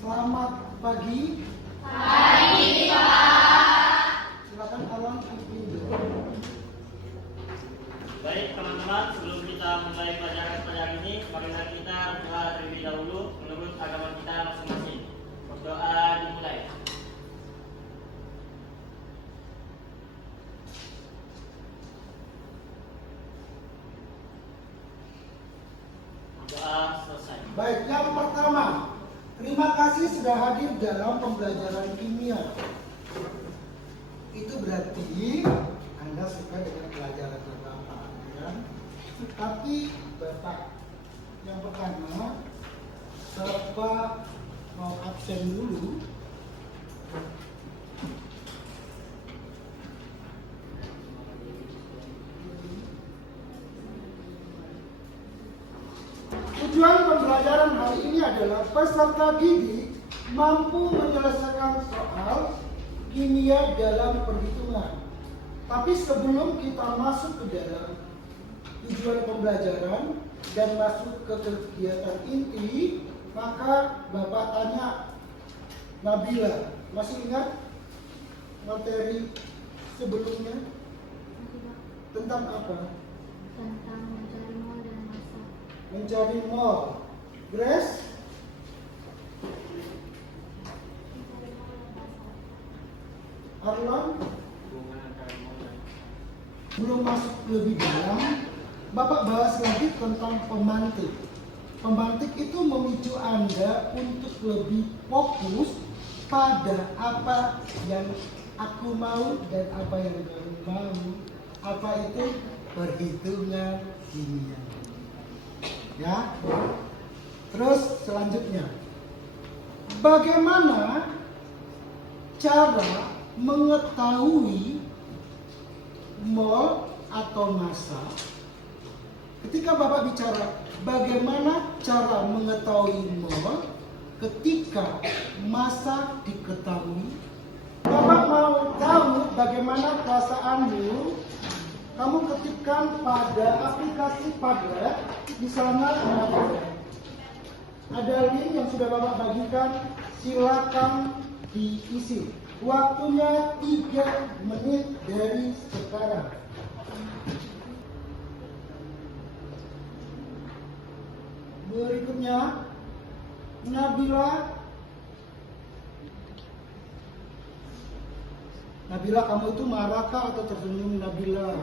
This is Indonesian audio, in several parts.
Selamat pagi. Pagi, Pak. Silakan Alam Ibu. Baik teman-teman, sebelum kita mulai pelajaran ini, marilah kita berdoa terlebih dahulu menurut agama kita masing-masing. Berdoa dimulai. Doa selesai. Baik, yang pertama, terima kasih sudah hadir dalam pembelajaran kimia. Itu berarti Anda suka dengan pelajaran Bapak, kan? Tapi Bapak, yang pertama, Bapak mau absen dulu. Tujuan pembelajaran hari ini adalah peserta didik mampu menyelesaikan soal kimia dalam perhitungan. Tapi sebelum kita masuk ke dalam tujuan pembelajaran dan masuk ke kegiatan inti, maka Bapak tanya Nabila, masih ingat materi sebelumnya tentang apa? Tentang mencari mol dan massa. Mencari mol. Grace? Arlan? Belum masuk lebih dalam, Bapak bahas lagi tentang pemantik. Pemantik itu memicu Anda untuk lebih fokus pada apa yang aku mau dan apa yang kamu mau. Apa itu? Perhitungan kimia. Ya. Terus selanjutnya, bagaimana cara mengetahui mol atau massa? Ketika Bapak bicara bagaimana cara mengetahui mol ketika massa diketahui, Bapak mau tahu bagaimana perasaanmu? Kamu ketikkan pada aplikasi Padlet. Di sana ada link yang sudah Bapak bagikan, silakan diisi. Waktunya 3 menit dari sekarang. Berikutnya, Nabila. Nabila, kamu itu marahkah atau tersenyum, Nabila?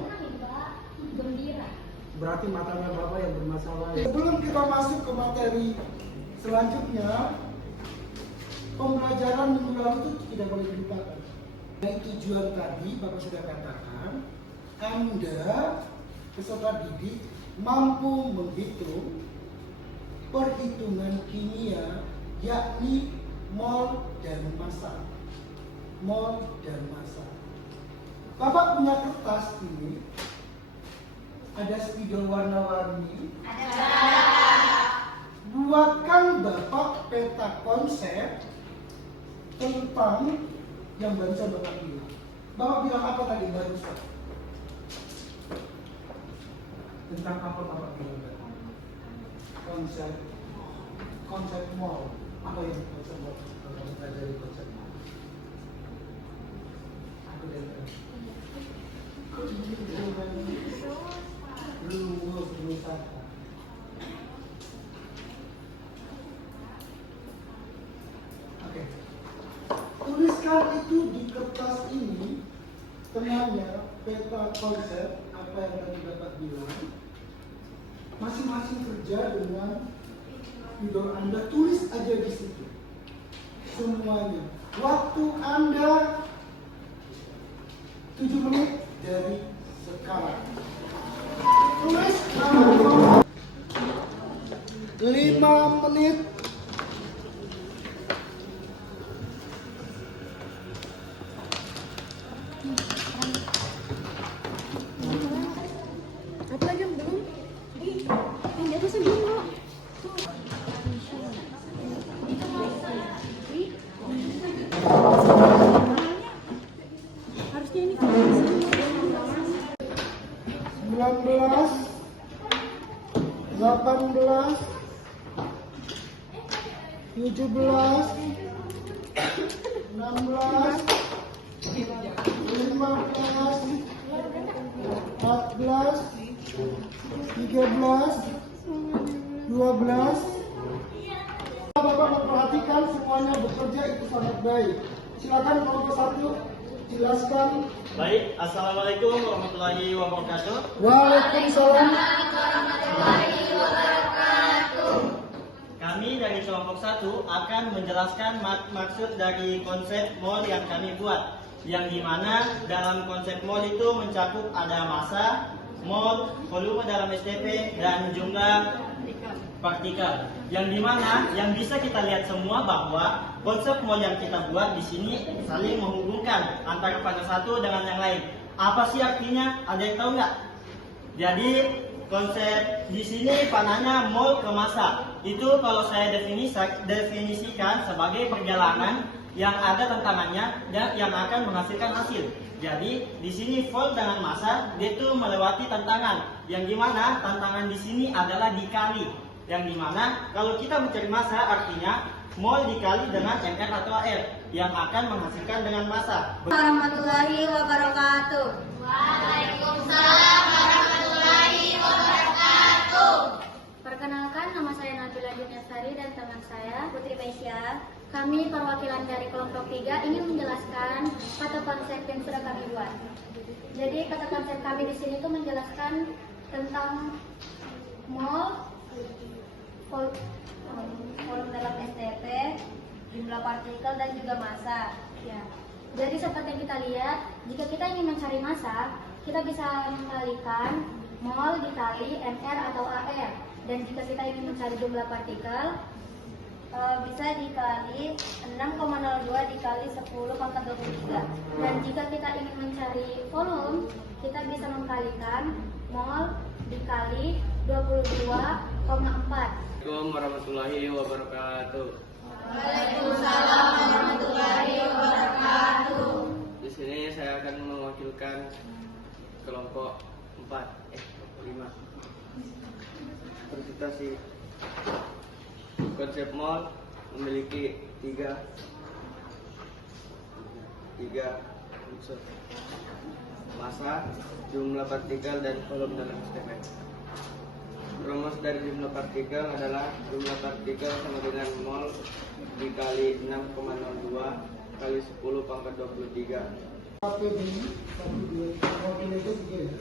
Gembira. Berarti matanya Bapak yang bermasalah. Sebelum kita masuk ke materi selanjutnya, pembelajaran minggu lalu itu tidak boleh dilupakan. Dari tujuan tadi Bapak sudah katakan, Anda peserta didik mampu menghitung perhitungan kimia, yakni mol dan massa. Mol dan massa. Bapak punya kertas ini, ada spidol warna-warni. Buatkan Bapak peta konsep tentang yang barusan Bapak bilang. Bapak bilang apa tadi barusan? Tentang apa Bapak bilang tadi? Konsep mol. Apa yang konsep mol? Kalau kita dari konsep mol. Aku dengar. Rumus berusaha. Oke. Tuliskan itu di kertas ini, tengahnya peta konsep apa yang tadi Bapak bilang. Masing-masing kerja dengan spidol Anda, tulis aja di situ semuanya. Waktu Anda 7 menit dari sekarang. Tulis 5 menit. Apa lagi yang belum? Yang di atas yang belum kok. Harusnya ini 19, 18, 16, 15, 14, 13, 12. Bapak memperhatikan semuanya bekerja itu sangat baik. Silakan kelompok 1 jelaskan. Baik, Assalamualaikum warahmatullahi wabarakatuh. Waalaikumsalam. Kami dari kelompok 1 akan menjelaskan maksud dari konsep mall yang kami buat. Yang dimana dalam konsep mall itu mencakup ada massa, mol, volume dalam STP, dan jumlah partikel. Yang dimana yang bisa kita lihat semua bahwa konsep mol yang kita buat di sini saling menghubungkan antara fase satu dengan yang lain. Apa sih artinya? Ada yang tahu nggak? Jadi konsep di sini panahnya mol ke massa. Itu kalau saya definisikan sebagai perjalanan yang ada tantangannya dan yang akan menghasilkan hasil. Jadi di sini volt dengan massa dia itu melewati tantangan. Yang dimana tantangan di sini adalah dikali. Yang dimana kalau kita mencari massa artinya mol dikali dengan mR atau AR yang akan menghasilkan dengan massa. Warahmatullahi wabarakatuh. Waalaikumsalam warahmatullahi wabarakatuh. Perkenalkan, nama saya Nabila Juniastari dan teman saya Putri Meisya. Kami perwakilan dari kelompok 3 ingin menjelaskan kata konsep yang sudah kami buat. Jadi kata konsep kami di sini tuh menjelaskan tentang mol, volume dalam STP, jumlah partikel dan juga massa. Ya. Jadi seperti yang kita lihat, jika kita ingin mencari massa, kita bisa mengkalikan mol dikali mR atau AR. Dan jika kita ingin mencari jumlah partikel, bisa dikali 6,02 dikali 10 pangkat 23. Dan jika kita ingin mencari volume, kita bisa mengkalikan mol dikali 22,4. Assalamualaikum warahmatullahi wabarakatuh. Waalaikumsalam warahmatullahi wabarakatuh. Di sini saya akan mewakilkan kelompok 5. Presentasi. Konsep mol memiliki tiga unsur: massa, jumlah partikel, dan volume dalam STP. Rumus dari jumlah partikel adalah jumlah partikel sama dengan mol dikali 6,02 kali 10 pangkat 23. APB 1, 2, 3 ya.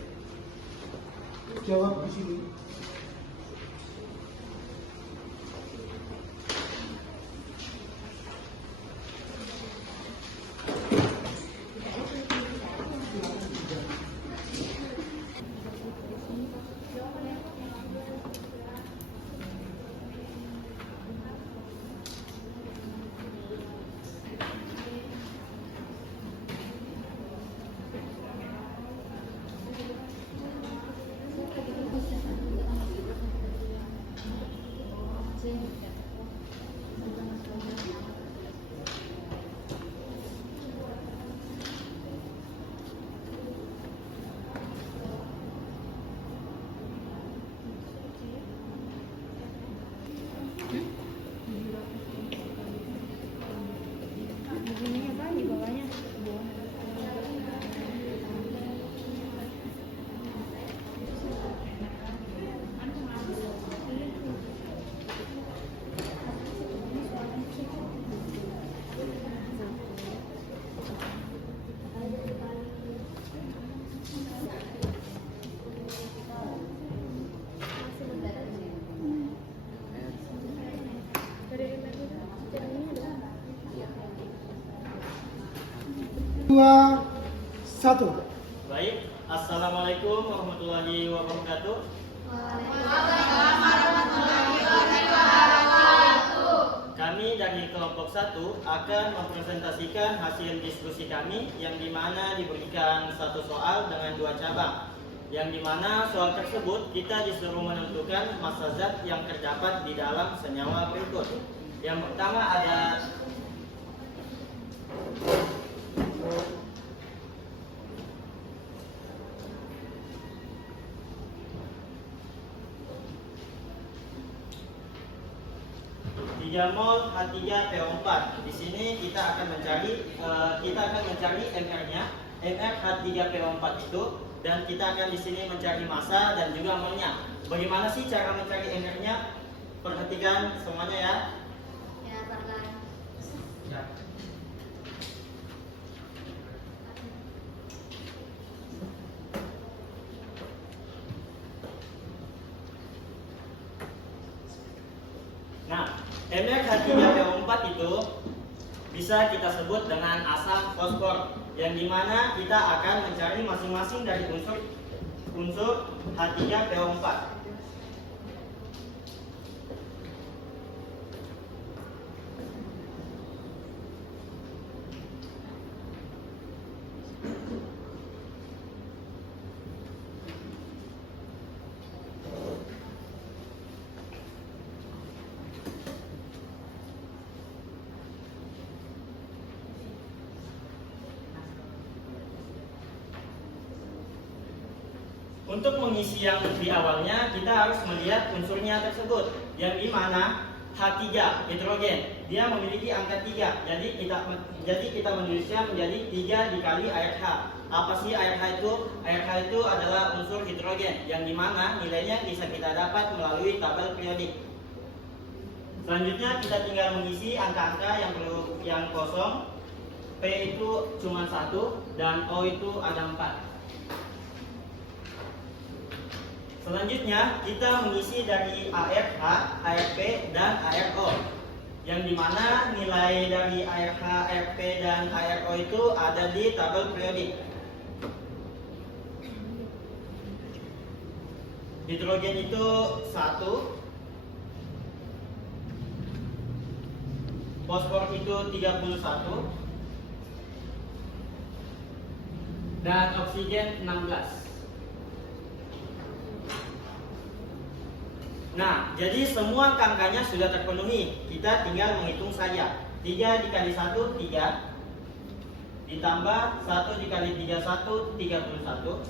Jawab di sini. Dua, satu. Baik, Assalamualaikum warahmatullahi wabarakatuh. Kami dari kelompok 1 akan mempresentasikan hasil diskusi kami yang dimana diberikan satu soal dengan 2 cabang. Yang dimana soal tersebut kita disuruh menentukan massa zat yang terdapat di dalam senyawa berikut. Yang pertama ada 3 mol H3PO4. Di sini kita akan mencari MR-nya, MR H3PO4 itu, dan kita akan di sini mencari massa dan juga molnya. Bagaimana sih cara mencari MR-nya? Perhatikan semuanya ya. Ya, Bang. Ya. Nah, MrH3PO4 itu bisa kita sebut dengan asam fosfor, yang dimana kita akan mencari masing-masing dari unsur H3PO4. Untuk mengisi yang di awalnya, kita harus melihat unsurnya tersebut, yang dimana H3 hidrogen, dia memiliki angka 3, jadi kita menulisnya menjadi 3 dikali air H. Apa sih air H itu? Air H itu adalah unsur hidrogen, yang dimana nilainya bisa kita dapat melalui tabel periodik. Selanjutnya kita tinggal mengisi angka-angka yang kosong. P itu cuma 1 dan O itu ada 4. Selanjutnya kita mengisi dari ARH, ARP, dan ARO, yang dimana nilai dari ARH, ARP, dan ARO itu ada di tabel periodik. Hidrogen itu 1, fosfor itu 31, dan oksigen 16. Nah, jadi semua angkanya sudah terpenuhi. Kita tinggal menghitung saja. 3 dikali 1, 3. Ditambah 1 dikali 3, 1, 31.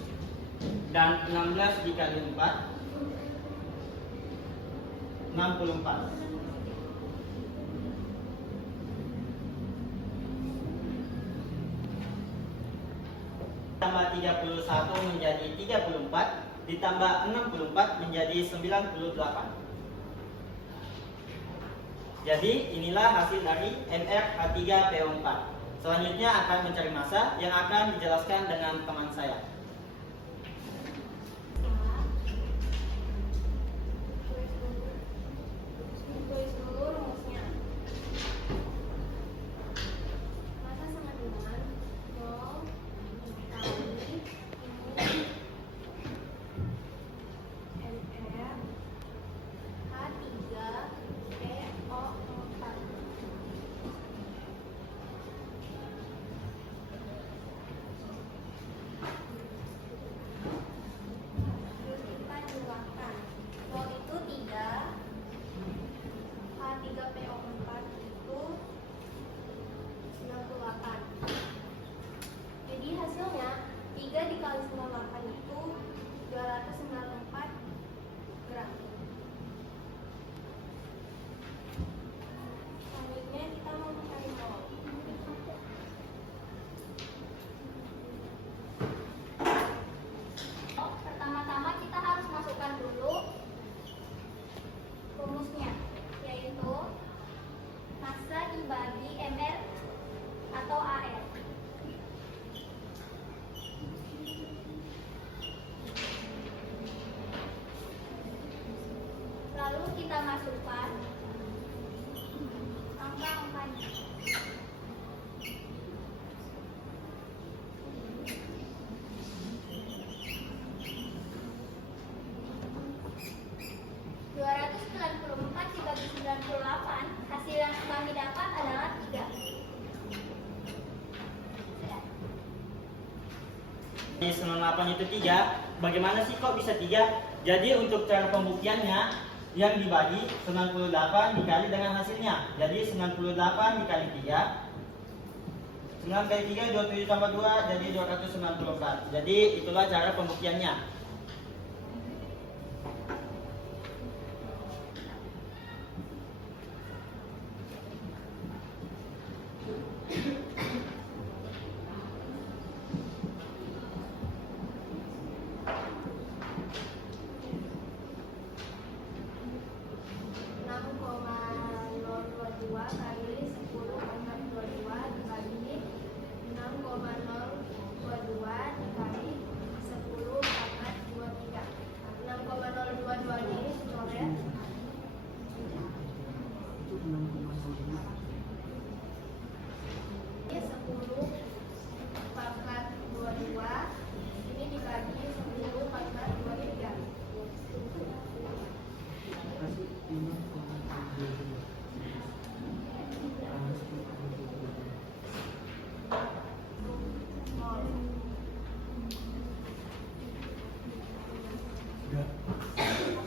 Dan 16 dikali 4, 64. Tambah 31 menjadi 34. Ditambah 64 menjadi 98. Jadi inilah hasil dari MrH3PO4. Selanjutnya akan mencari massa yang akan dijelaskan dengan teman saya. Tulis dulu rumusnya. Massa sama dengan mol kali MR H3PO4. Terus kita jumlahkan. Mol itu 3, H3PO4 itu 98. Jadi hasilnya 3 dikali 98 itu 294 gram. Selanjutnya kita mau mencari mol. Pertama-tama kita harus masukkan dulu rumusnya, yaitu massa dibagi mR atau AR. Lalu kita masukkan angka-angkanya. Dibagi 98, hasil yang kami dapat adalah 3. Di 98 itu 3. Bagaimana sih kok bisa 3? Jadi untuk cara pembuktiannya, yang dibagi 98 dikali dengan hasilnya. Jadi 98 dikali 3, 9 kali 3 27 tambah 2 jadi 294. Jadi itulah cara pembuktiannya. 6,022 dikali 10 pangkat 23. 6,022 ini coret. 10 pangkat 22 ini dibagi 10 pangkat 23.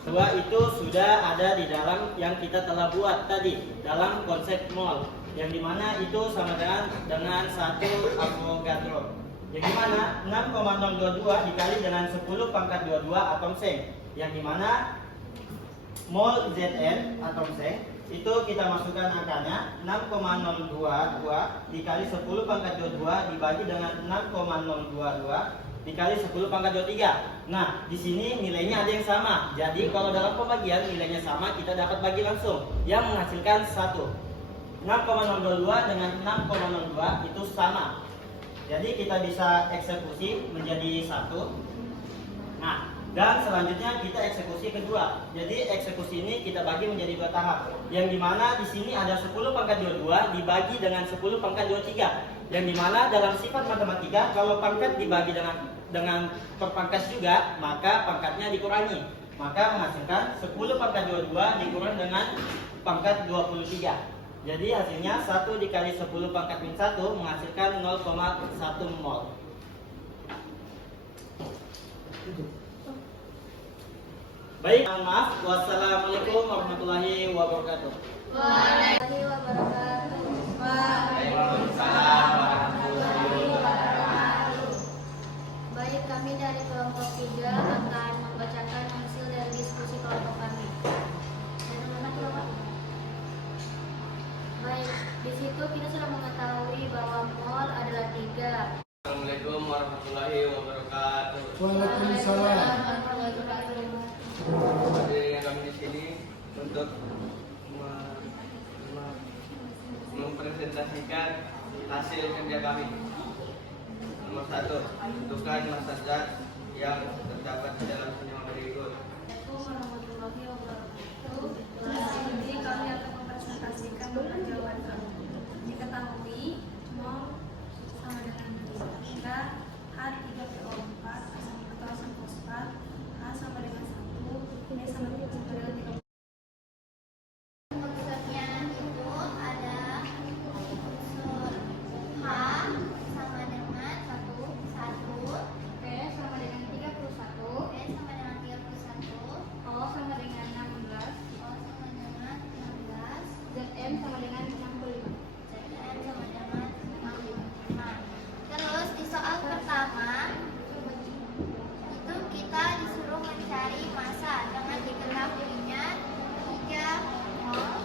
Bahwa itu sudah ada di dalam yang kita telah buat tadi dalam konsep mol, yang dimana itu sama dengan 1 Avogadro. Yang dimana 6,022 dikali dengan 10 pangkat 22 atom seng, yang dimana mol Zn atom seng itu kita masukkan angkanya 6,022 dikali 10 pangkat 22 dibagi dengan 6,022 dikali 10 pangkat 23. Nah, di sini nilainya ada yang sama. Jadi kalau dalam pembagian nilainya sama, kita dapat bagi langsung yang menghasilkan 1. 6,022 dengan 6,02 itu sama. Jadi kita bisa eksekusi menjadi 1. Nah, dan selanjutnya kita eksekusi kedua. Jadi eksekusi ini kita bagi menjadi 2 tahap. Yang dimana di sini ada 10 pangkat 22 dibagi dengan 10 pangkat 23. Yang dimana dalam sifat matematika kalau pangkat dibagi dengan perpangkas juga, maka pangkatnya dikurangi. Maka menghasilkan 10 pangkat 22 dikurang dengan pangkat 23. Jadi hasilnya 1 dikali 10 pangkat min 1 menghasilkan 0,1 mol. Baik, maaf. Wassalamualaikum warahmatullahi wabarakatuh. Waalaikumsalam wabarakatuh. Waalaikumsalam warahmatullahi wabarakatuh. Baik, kami dari kelompok 3 akan membacakan hasil dari diskusi kelompok kami. Dan mana kelompok? Baik, di situ kita sudah mengetahui bahwa mol adalah 3. Assalamualaikum warahmatullahi wabarakatuh. Waalaikumsalam. Hadirin kami di sini untuk mempresentasikan hasil kerja kami. Nomor 1, tentukan massa zat yang terdapat di dalam senyawa berikut. Assalamualaikum warahmatullahi wabarakatuh. Di sini kami akan mempresentasikan beberapa jawaban. Diketahui mol sama dengan 3, H3PO4 sama ketoasan fosfat, H sama dengan 1, ini sama dengan 3. Unsurnya itu ada unsur H sama dengan 1, P sama dengan 31, P sama dengan 31, O sama dengan 16, O sama dengan 16, Zm sama dengan 65. Zm sama dengan 65. Terus di soal pertama itu kita disuruh mencari massa dengan diketahuinya 3 mol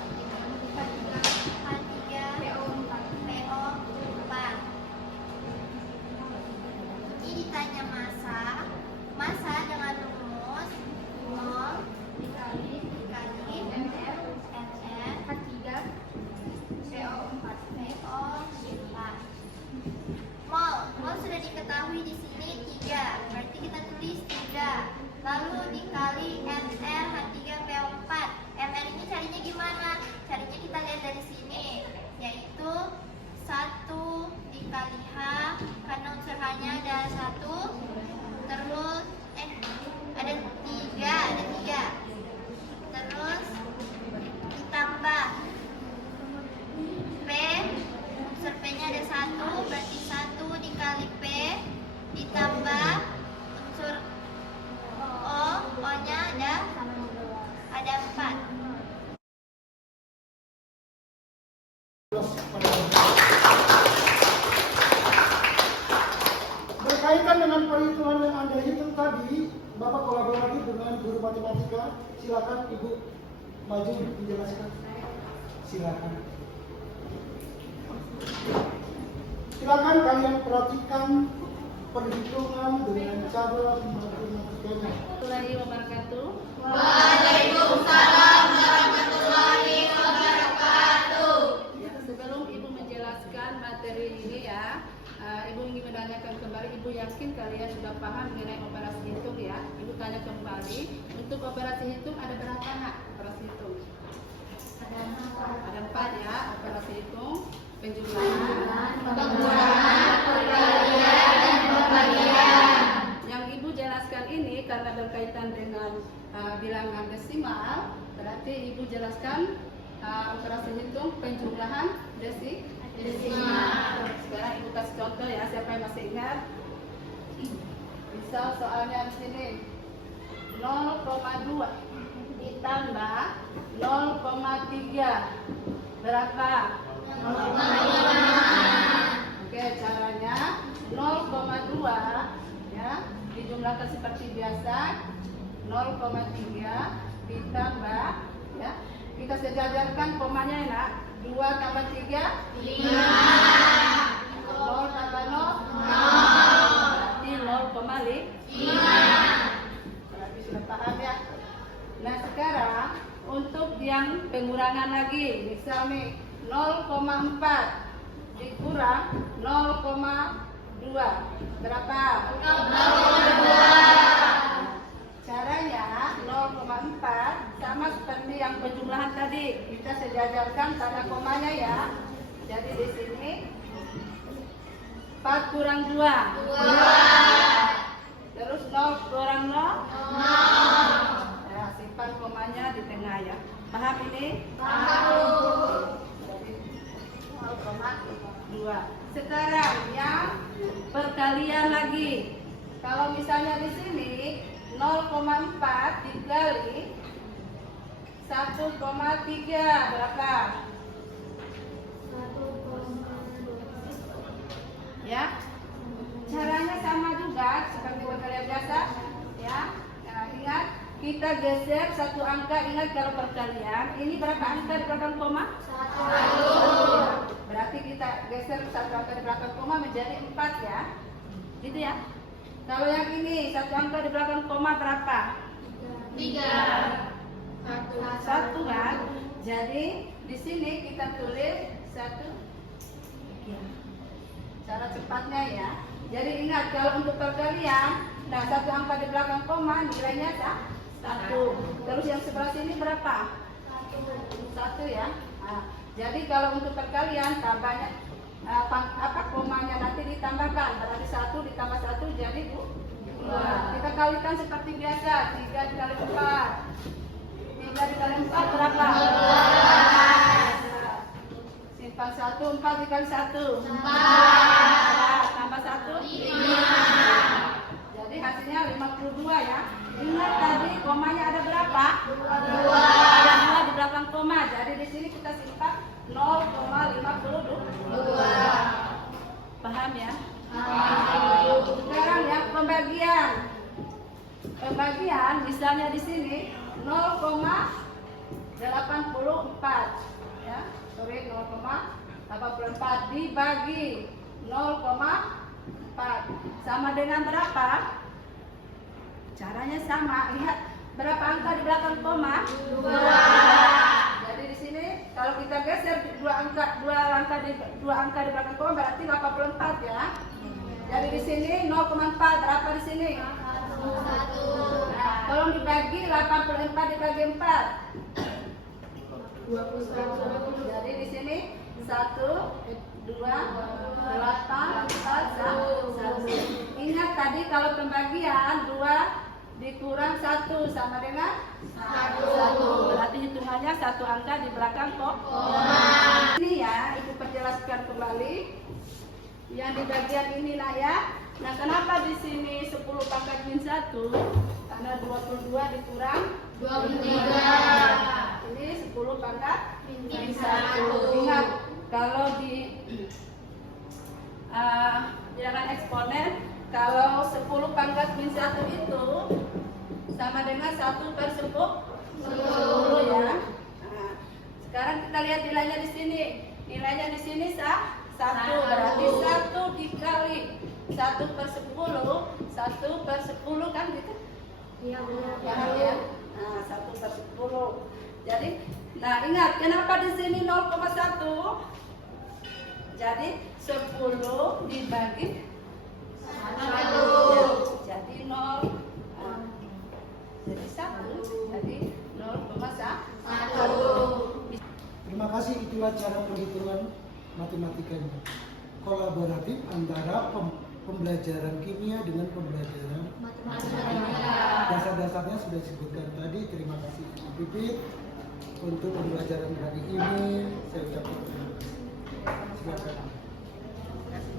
H3PO4. Ini ditanya massa dengan rumus mol dikali mr H3PO4. Mol sudah diketahui di sini 3, berarti kita tulis 3. Lalu dikali mr H3PO4. Mr ini carinya gimana? Carinya kita lihat dari sini, yaitu 1 dikali H, karena unsur H-nya ada 1, terus ada 3, terus ditambah P, unsur P-nya ada 1, berarti 1 dikali P ditambah unsur O, O-nya ada 4. Berkaitan dengan perhitungan yang Anda hitung tadi, Bapak kolaborasi dengan guru matematika. Silakan Ibu maju menjelaskan. Silakan. Silakan kalian perhatikan perhitungan dengan cara matematikanya. Warahmatullahi wabarakatuh. Waalaikumsalam warahmatullahi wabarakatuh. Sebelum Ibu menjelaskan materi ini ya, Ibu ingin menanyakan kembali, Ibu yakin kalian sudah paham mengenai operasi hitung ya? Ibu tanya kembali, untuk operasi hitung ada berapa nak operasi hitung? Ada 4 ya, operasi hitung, penjumlahan, Pengurangan, perkalian, dan pembagian. Yang Ibu jelaskan ini karena berkaitan dengan bilangan desimal, berarti Ibu jelaskan operasi hitung penjumlahan desimal. Sekarang Ibu kasih contoh ya, siapa yang masih ingat? Misal soalnya di sini 0,2 ditambah 0,3 berapa? 0,5. Oke, caranya 0,2 ya dijumlahkan seperti biasa, 0,3 ditambah ya, kita sejajarkan komanya ya nak, 2 tambah 3 5, 0 tambah 0 berarti 0,5. Berarti sudah paham ya. Nah sekarang untuk yang pengurangan lagi, misal nih 0,4 dikurang 0,2 berapa? 0,2. Caranya 0,4 sama seperti yang penjumlahan tadi, kita sejajarkan tanda komanya ya. Jadi di sini 4 kurang 2 terus 0 kurang 0 ya, simpan komanya di tengah ya. Paham ini? Paham. Jadi 0,2. Sekarang yang perkalian lagi. Kalau misalnya di sini 0,4 dikali 1,3 berapa? Ya, caranya sama juga seperti perkalian biasa ya. Nah, ingat kita geser satu angka. Ingat kalau perkalian ini berapa angka di belakang koma? 1. Berarti kita geser satu angka di belakang koma menjadi 4 ya, gitu ya. Kalau yang ini satu angka di belakang koma berapa? 3. 1 kan? Jadi di sini kita tulis 1. Cara cepatnya ya. Jadi ingat kalau untuk perkalian, nah satu angka di belakang koma nilainya 1. Terus yang sebelah sini berapa? 1 ya. Nah, jadi kalau untuk perkalian tambahnya komanya nanti ditambahkan, berarti 1 ditambah 1 jadi 2. Kita kalikan seperti biasa, 3 dikali 4. 3 dikali 4 berapa? 12. Simpan 1, 4 dikali 1 4. Tambah 1 5. Jadi hasilnya 52 ya. Ingat tadi komanya ada berapa? 2. Ada 2 di belakang koma. Jadi di sini kita simpan 0,52. Paham ya? Sekarang ya pembagian. Pembagian misalnya di sini 0,84 ya. Sorry, 0,84 dibagi 0,4 sama dengan berapa? Caranya sama. Lihat berapa angka di belakang koma? 2. Jadi di sini kalau kita geser dua angka di belakang koma berarti 84 ya. Jadi di sini 0,4 berapa di sini? 1. Nah, tolong dibagi 84 dibagi 4. 21. Jadi di sini 1, 2, 8, 1. Ingat tadi kalau pembagian 2 dikurang 1 sama dengan 1. Berarti hitungannya satu angka di belakang koma. Ini ya, Ibu perjelaskan kembali. Yang di bagian inilah ya. Nah, kenapa di sini 10 pangkat min 1? Karena 22 dikurang 23. Ini 10 pangkat min 1. Ingat, kalau di bilangan eksponen, kalau 10 pangkat min 1 itu sama dengan 1/10 ya. Nah, sekarang kita lihat nilainya di sini. Nilainya di sini 1. Berarti 1 dikali 1/10, 1/10 kan gitu? Iya benar. Ya. Nah, 1/10. Jadi, nah ingat kenapa di sini 0,1? Jadi 10 dibagi 1. jadi 0. Jadi 1. Jadi 0,1. Terima kasih, itulah cara perhitungan matematikanya. Kolaboratif antara pembelajaran kimia dengan pembelajaran dasar-dasarnya sudah disebutkan tadi. Terima kasih Ibu Pipit untuk pembelajaran hari ini. Saya ucapkan terima kasih. Silakan.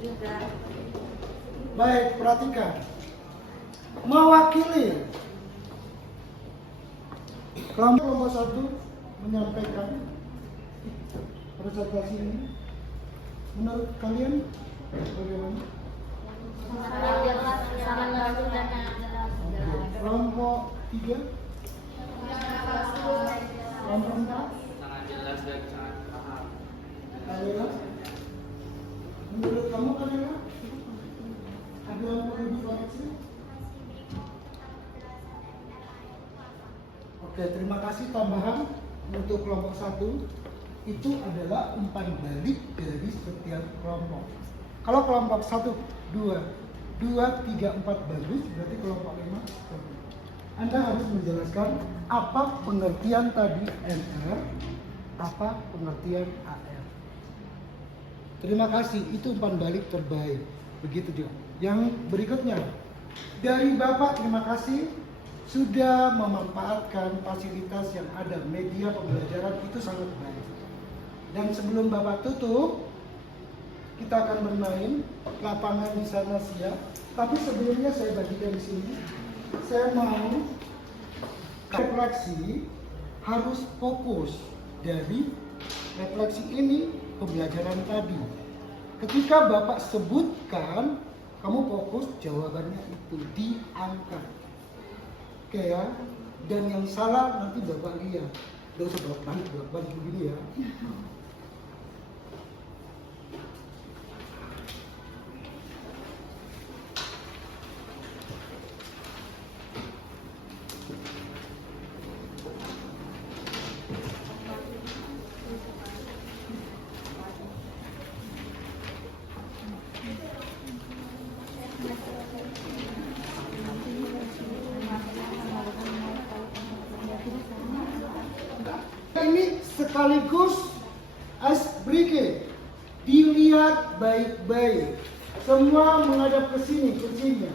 Juga. Baik, perhatikan. Mewakili kelompok 1 menyampaikan presentasi ini. Menurut kalian bagaimana? Kelompok 3, kelompok 4, Sangat jelas dan sangat paham. Kalila. Menurut kamu Kalila? Ada yang perlu dikoreksi? Oke, terima kasih. Tambahan untuk kelompok 1 itu adalah umpan balik dari setiap kelompok. Kalau kelompok 1, 2, 3, 4 bagus, berarti kelompok 5 bagus. Anda harus menjelaskan apa pengertian tadi NR, apa pengertian AR. Terima kasih, itu umpan balik terbaik. Begitu juga. Yang berikutnya, dari Bapak terima kasih sudah memanfaatkan fasilitas yang ada, media pembelajaran itu sangat baik. Dan sebelum Bapak tutup, kita akan bermain, lapangan di sana siap. Tapi sebelumnya saya bagikan di sini, saya mau refleksi harus fokus dari refleksi ini pembelajaran tadi. Ketika Bapak sebutkan, kamu fokus jawabannya itu diangkat. Oke ya, dan yang salah nanti Bapak lihat. Gak usah bolak-balik begini ya. Ini sekaligus icebreaker, dilihat baik-baik, semua menghadap ke sini kursinya.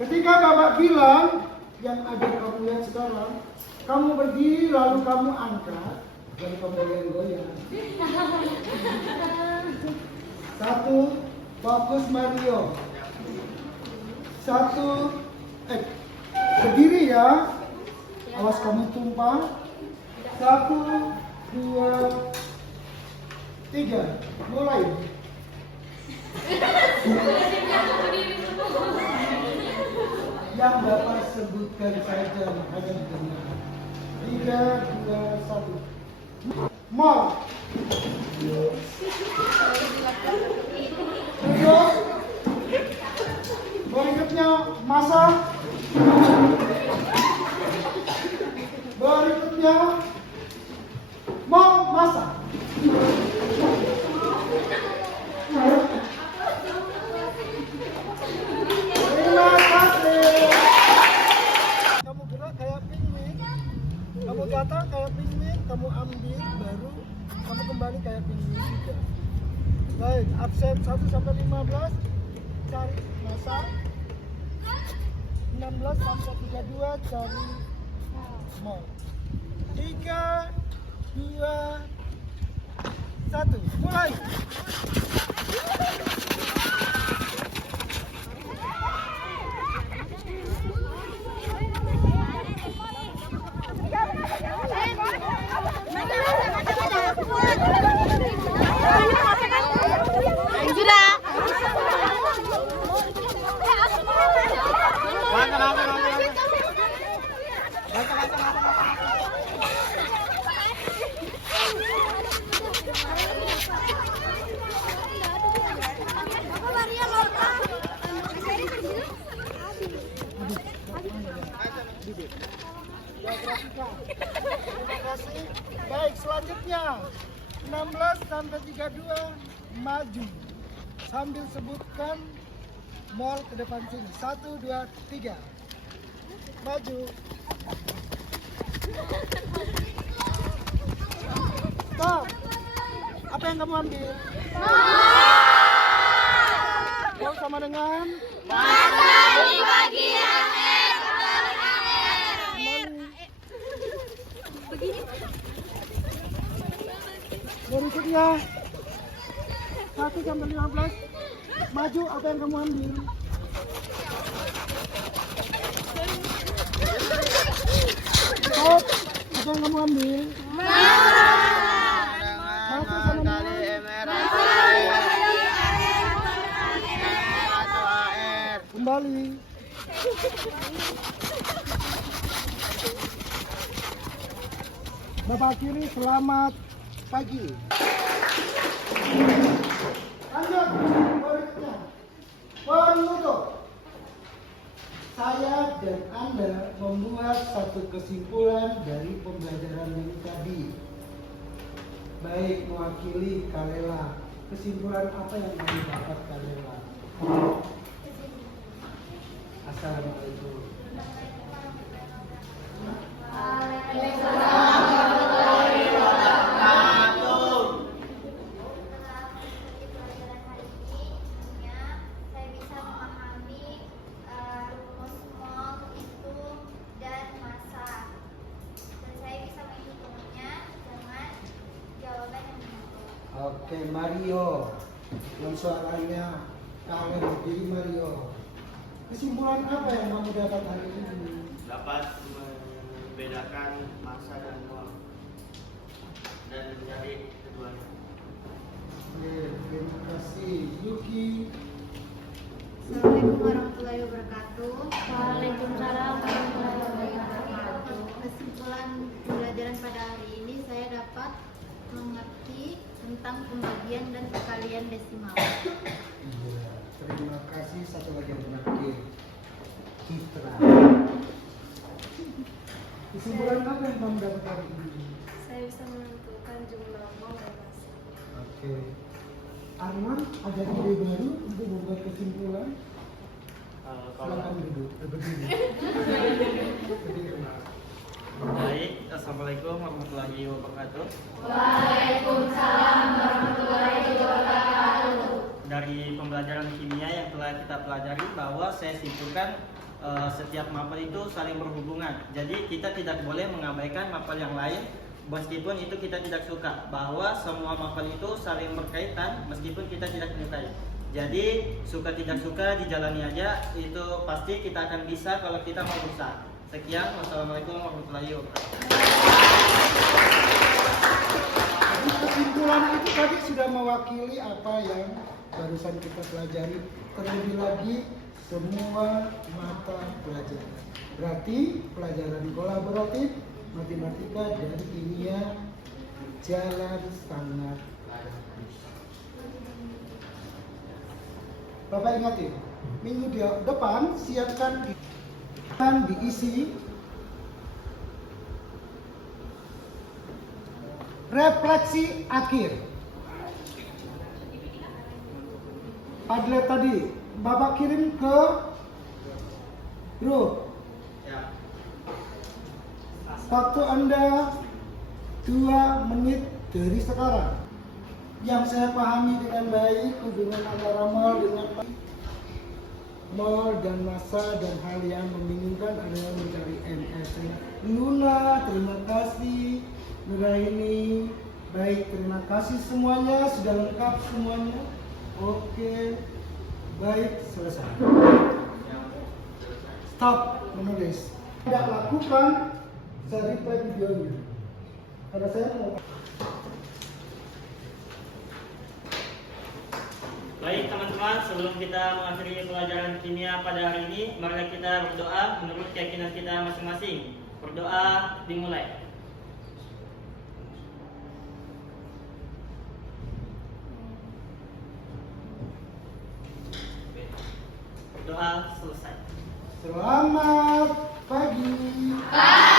Ketika Bapak bilang yang ada kamu lihat sekarang, kamu berdiri lalu kamu angkat dan kamu goyang-goyang. 1, fokus Mario. 1, berdiri ya, awas kamu tumpah. 1, 2, 3, mulai. Yang Bapak sebutkan saja hanya dengar. 3, 2, 1. Mal. Terus. Berikutnya masa. Berikutnya mau masak. Terima kasih. Kamu gerak kayak penguin, kamu datang kayak penguin, kamu ambil baru kamu kembali kayak penguin juga. Baik, absen 1 sampai 15 cari masa. 16 sampai 32 cari mau. 3, 2, 1, mulai. 3, 2, maju. Sambil sebutkan mall ke depan sini. 1, 2, 3. Maju. Stop. Apa yang kamu ambil? Mall sama dengan? Di bagian Berikutnya 1 sampai 15. Maju, apa yang kamu ambil? Stop. Apa yang kamu ambil? Satu sama dengan? Kembali. Bapak kiri, selamat pagi. Lanjut, berikutnya. Penutup. Saya dan Anda membuat satu kesimpulan dari pembelajaran ini tadi. Baik, mewakili Kalela. Kesimpulan apa yang kami dapat, Kalela? Assalamualaikum. Saya bisa memahami rumus mol itu dan massa, dan saya bisa menghitungnya dengan jawaban yang benar. Oke, Mario. Yang soalannya kalian berdiri Mario. Kesimpulan apa yang kamu dapat hari ini? Dapat membedakan massa dan mol dan mencari keduanya. Oke, terima kasih. Yuki. Assalamualaikum warahmatullahi wabarakatuh. Waalaikumsalam warahmatullahi wabarakatuh. Kesimpulan pembelajaran pada hari ini saya dapat mengerti tentang pembagian dan perkalian desimal. Iya, terima kasih. Satu lagi yang terakhir. Citra. Kesimpulan apa yang kamu dapat hari ini? Saya bisa menentukan jumlah mol dan massa. Oke. Arman, ada ide baru untuk membuat kesimpulan? Silakan duduk. Berdiri. Berdiri. Baik, assalamualaikum warahmatullahi wabarakatuh. Waalaikumsalam warahmatullahi wabarakatuh. Dari pembelajaran kimia yang telah kita pelajari bahwa saya simpulkan setiap mapel itu saling berhubungan. Jadi kita tidak boleh mengabaikan mapel yang lain meskipun itu kita tidak suka. Bahwa semua mapel itu saling berkaitan meskipun kita tidak menyukai. Jadi suka tidak suka dijalani aja, itu pasti kita akan bisa kalau kita mau berusaha. Sekian, wassalamualaikum warahmatullahi wabarakatuh. Jadi kesimpulan itu tadi sudah mewakili apa yang barusan kita pelajari. Terlebih lagi semua mata pelajaran. Berarti pelajaran kolaboratif, matematika dan kimia jalan sangat bagus. Bapak ingatin, minggu depan siapkan dan diisi refleksi akhir. Padlet tadi Bapak kirim ke grup. Ya. Waktu Anda 2 menit dari sekarang. Yang saya pahami dengan baik hubungan antara mol dan massa dan hal yang membingungkan adalah mencari MS. Luna, terima kasih. Nuraini, baik, terima kasih semuanya, sudah lengkap semuanya. Oke, baik, selesai. Stop menulis. Tidak lakukan, saya replay videonya. Karena saya mau. Baik teman-teman, sebelum kita mengakhiri pelajaran kimia pada hari ini, mari kita berdoa menurut keyakinan kita masing-masing. Berdoa dimulai. Doa selesai. Selamat pagi. Bye.